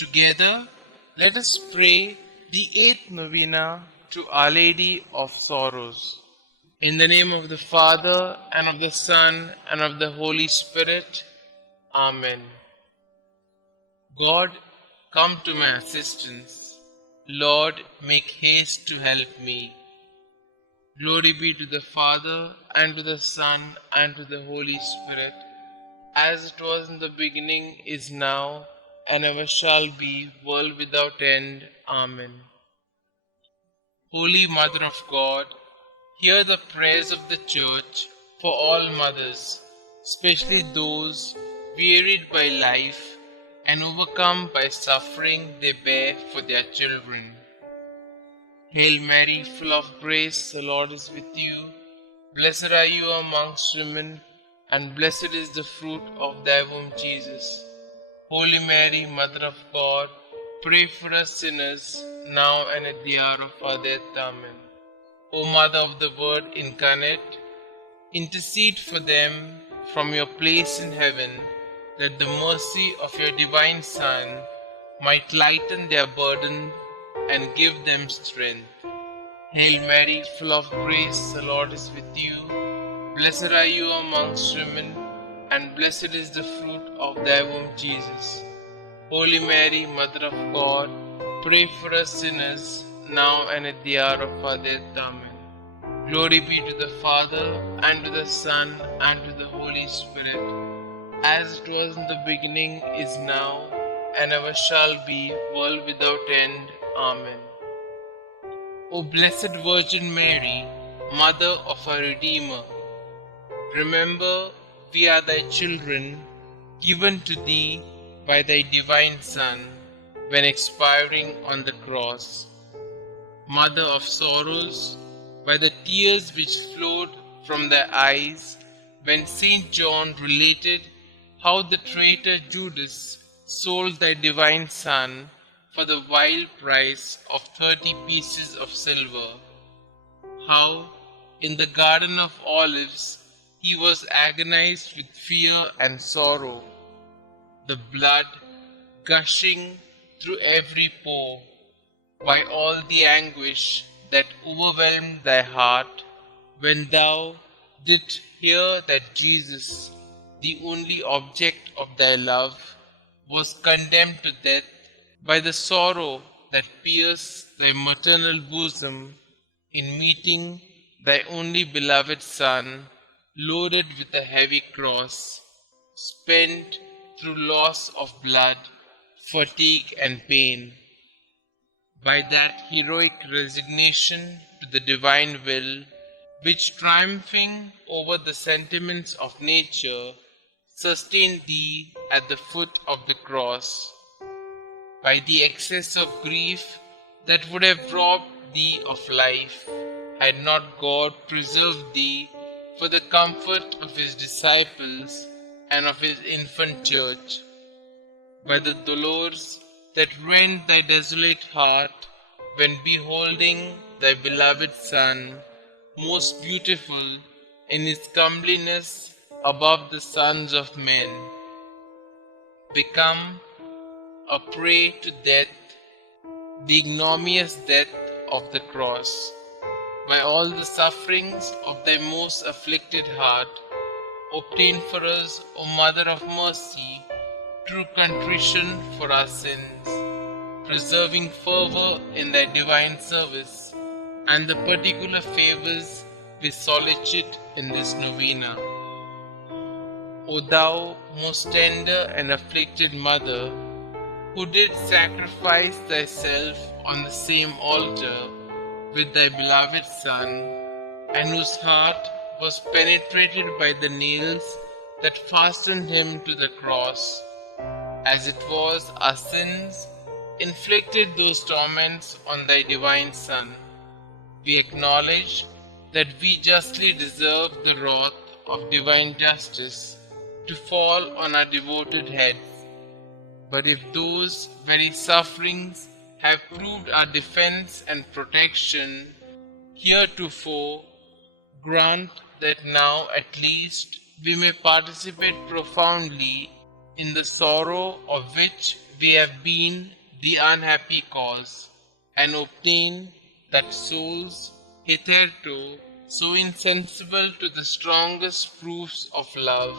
Together, let us pray the 8th Novena to Our Lady of Sorrows. In the name of the Father, and of the Son, and of the Holy Spirit. Amen. God, come to my assistance. Lord, make haste to help me. Glory be to the Father, and to the Son, and to the Holy Spirit, as it was in the beginning, is now, and ever shall be, world without end. Amen. Holy Mother of God, hear the prayers of the Church for all mothers, especially those wearied by life and overcome by suffering they bear for their children. Hail Mary, full of grace, the Lord is with you. Blessed are you amongst women, and blessed is the fruit of thy womb, Jesus. Holy Mary, Mother of God, pray for us sinners, now and at the hour of our death. Amen. O Mother of the Word incarnate, intercede for them from your place in heaven, that the mercy of your divine Son might lighten their burden and give them strength. Hail Mary, full of grace, the Lord is with you. Blessed are you amongst women, and blessed is the fruit of thy womb, Jesus. Holy Mary, Mother of God, pray for us sinners, now and at the hour of our death. Amen. Glory be to the Father, and to the Son, and to the Holy Spirit, as it was in the beginning, is now, and ever shall be, world without end. Amen. O Blessed Virgin Mary, Mother of our Redeemer, remember we are thy children, given to thee by thy divine Son, when expiring on the cross. Mother of sorrows, by the tears which flowed from thy eyes, when St. John related how the traitor Judas sold thy divine Son for the vile price of 30 pieces of silver, how in the Garden of Olives he was agonized with fear and sorrow, the blood gushing through every pore, by all the anguish that overwhelmed thy heart, when thou didst hear that Jesus, the only object of thy love, was condemned to death, by the sorrow that pierced thy maternal bosom in meeting thy only beloved Son, loaded with a heavy cross, spent through loss of blood, fatigue and pain. By that heroic resignation to the divine will, which triumphing over the sentiments of nature, sustained thee at the foot of the cross, by the excess of grief that would have robbed thee of life, had not God preserved thee for the comfort of his disciples and of his infant church. By the dolors that rent thy desolate heart, when beholding thy beloved Son, most beautiful in his comeliness above the sons of men, become a prey to death, the ignominious death of the cross. By all the sufferings of thy most afflicted heart, obtain for us, O Mother of Mercy, true contrition for our sins, preserving fervor in thy divine service, and the particular favors we solicit in this novena. O thou most tender and afflicted Mother, who did sacrifice thyself on the same altar with thy beloved Son, and whose heart was penetrated by the nails that fastened him to the cross, as it was our sins inflicted those torments on thy divine Son, we acknowledge that we justly deserve the wrath of divine justice to fall on our devoted heads. But if those very sufferings have proved our defense and protection heretofore, grant that now at least we may participate profoundly in the sorrow of which we have been the unhappy cause, and obtain that souls hitherto so insensible to the strongest proofs of love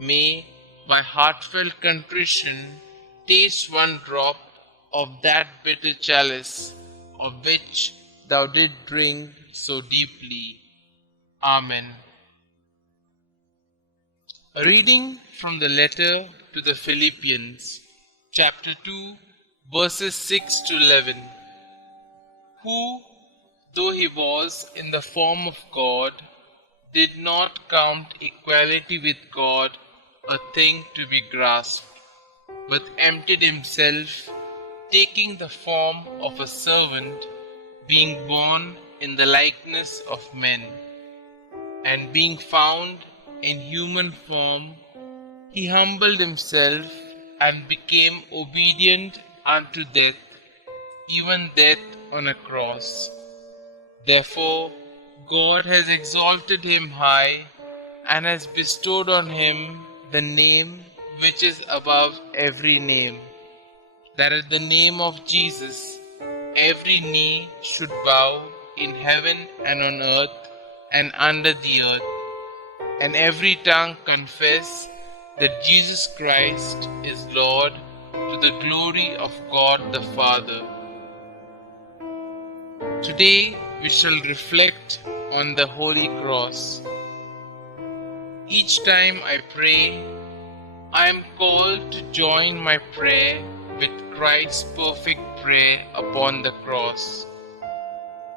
may, by heartfelt contrition, taste one drop of that bitter chalice of which thou didst drink so deeply. Amen. A reading from the letter to the Philippians, chapter 2, verses 6 to 11. Who, though he was in the form of God, did not count equality with God a thing to be grasped, but emptied himself, taking the form of a servant, being born in the likeness of men, and being found in human form, he humbled himself and became obedient unto death, even death on a cross. Therefore God has exalted him high, and has bestowed on him the name which is above every name, that at the name of Jesus every knee should bow in heaven and on earth and under the earth, and every tongue confess that Jesus Christ is Lord, to the glory of God the Father. Today we shall reflect on the Holy Cross. Each time I pray, I am called to join my prayer with Christ's perfect prayer upon the cross.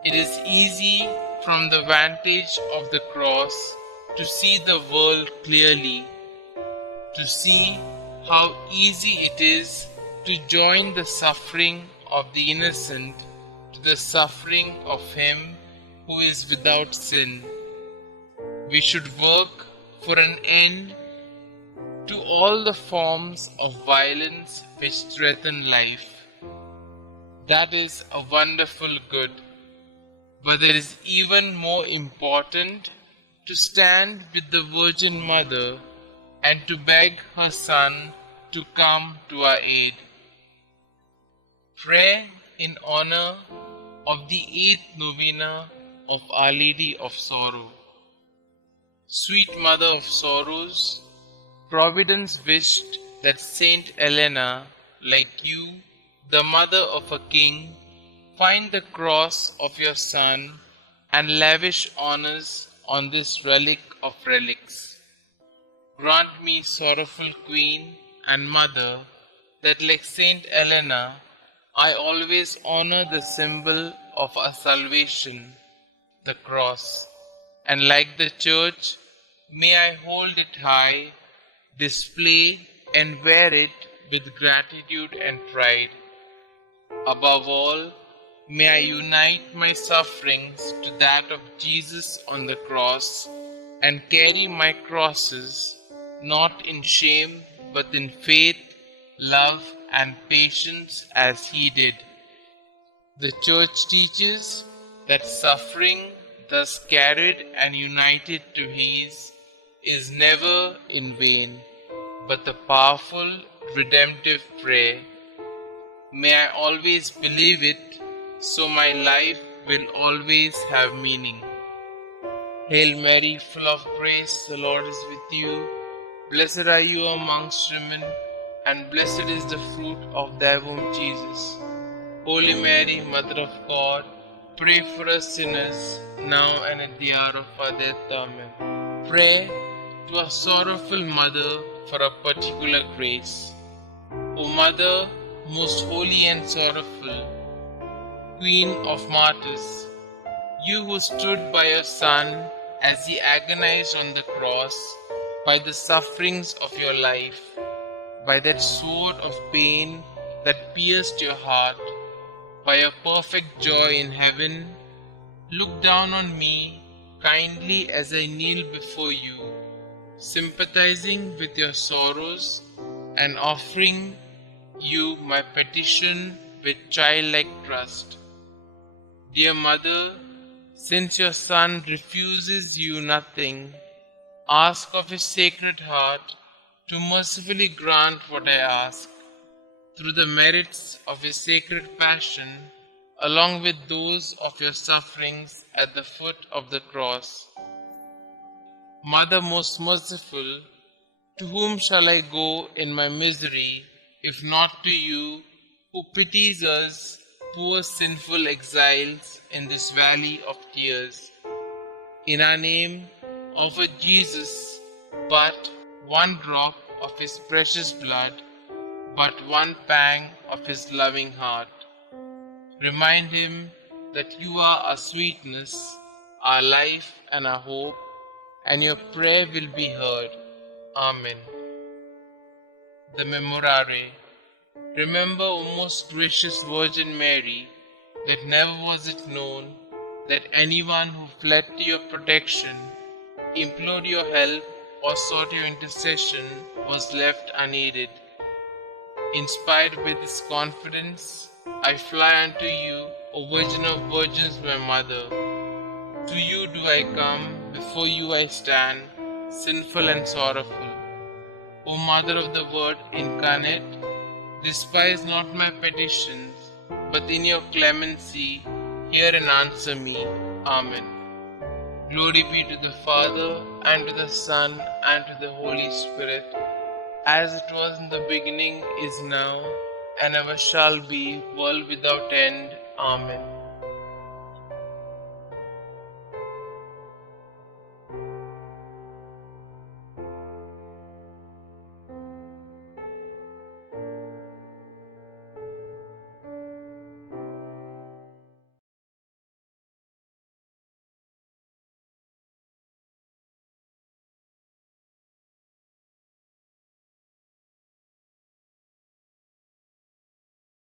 It is easy from the vantage of the cross to see the world clearly, to see how easy it is to join the suffering of the innocent to the suffering of him who is without sin. We should work for an end to all the forms of violence which threaten life. That is a wonderful good. But it is even more important to stand with the Virgin Mother and to beg her Son to come to our aid. Prayer in honor of the 8th Novena of Our Lady of Sorrow. Sweet Mother of Sorrows, Providence wished that Saint Helena, like you, the mother of a king, find the cross of your Son and lavish honors on this relic of relics. Grant me, sorrowful Queen and Mother, that like Saint Helena, I always honor the symbol of our salvation, the cross, and like the Church, may I hold it high, display and wear it with gratitude and pride. Above all, may I unite my sufferings to that of Jesus on the cross, and carry my crosses not in shame but in faith, love, and patience as he did. The Church teaches that suffering thus carried and united to his is never in vain, but a powerful redemptive prayer. May I always believe it, so my life will always have meaning. Hail Mary, full of grace, the Lord is with you. Blessed are you amongst women, and blessed is the fruit of thy womb, Jesus. Holy Mary, Mother of God, pray for us sinners, now and at the hour of our death. Amen. Pray to our sorrowful Mother for a particular grace. O Mother, most holy and sorrowful, Queen of martyrs, you who stood by your Son as he agonized on the cross, by the sufferings of your life, by that sword of pain that pierced your heart, by your perfect joy in heaven, look down on me kindly as I kneel before you, sympathizing with your sorrows and offering you my petition with childlike trust. Dear Mother, since your Son refuses you nothing, ask of his Sacred Heart to mercifully grant what I ask, through the merits of your sacred passion, along with those of your sufferings at the foot of the cross. Mother most merciful, to whom shall I go in my misery, if not to you, who pities us, poor sinful exiles in this valley of tears? In our name, offer Jesus but one drop of his precious blood, but one pang of his loving heart. Remind him that you are our sweetness, our life, and our hope, and your prayer will be heard. Amen. The Memorare. Remember, O most gracious Virgin Mary, that never was it known that anyone who fled to your protection, implored your help, or sought your intercession was left unaided. Inspired by this confidence, I fly unto you, O Virgin of Virgins, my Mother. To you do I come, before you I stand, sinful and sorrowful. O Mother of the Word incarnate, despise not my petitions, but in your clemency hear and answer me. Amen. Glory be to the Father, and to the Son, and to the Holy Spirit, as it was in the beginning, is now, and ever shall be, world without end. Amen.